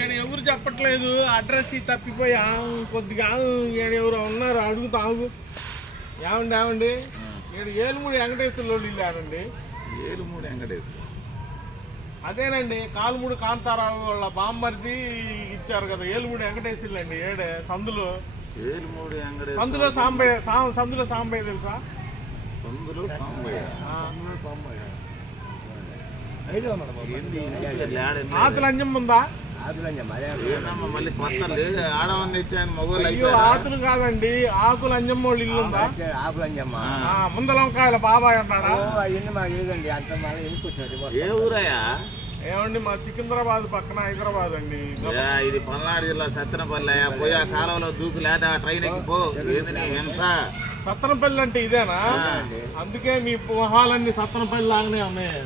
ఈయన ఎవరు చెప్పట్లేదు, అడ్రస్ తప్పిపోయా కొద్దిగా ఎవరు ఉన్నారు అడుగుతావు. ఏమండి ఇక్కడ ఏలుమూడి వెంకటేశ్వర్లో ఇల్లానండి. ఏలుమూడి వెంకటేశ్వర అదేనండి, కాలుమూడి కాంతారావు వాళ్ళ బామ్మర్ది ఇచ్చారు కదా ఏలుమూడి వెంకటేశ్వర్లు అండి. ఏడే సందులో ఏలుమూడి వెంకటేశ్వర సందులో సాంబయ్య తెలుసా? సందులో సాంబయ్య ఆతుల అంజమ్మ ఉందా? ఏందమ్మా మళ్ళీ కొత్త లేడు ఆడవని తెచ్చాను మగోళ్ళు. అయ్యో ఆతులు కాదండి, ఆకుల అంజమ్మ వాళ్ళు ఇల్లు ఉందా? ముందలంకాయల బాబాయ్ ఉన్నాడా? ఏ ఊరయ్యా? ఏమండి మా సికింద్రాబాద్ పక్కన హైదరాబాద్ అండి. ఇది పల్నాడు జిల్లా సత్తెనపల్లి. పోయి ఆ కాలంలో దూకు లేదా ట్రైన్ ఎక్కిపో. ఏది నీ హింస? సత్తెనపల్లి అంటే ఇదేనా? అందుకే మీ మొహాలన్నీ సత్తెనపల్లి లాగానే ఉన్నాయి.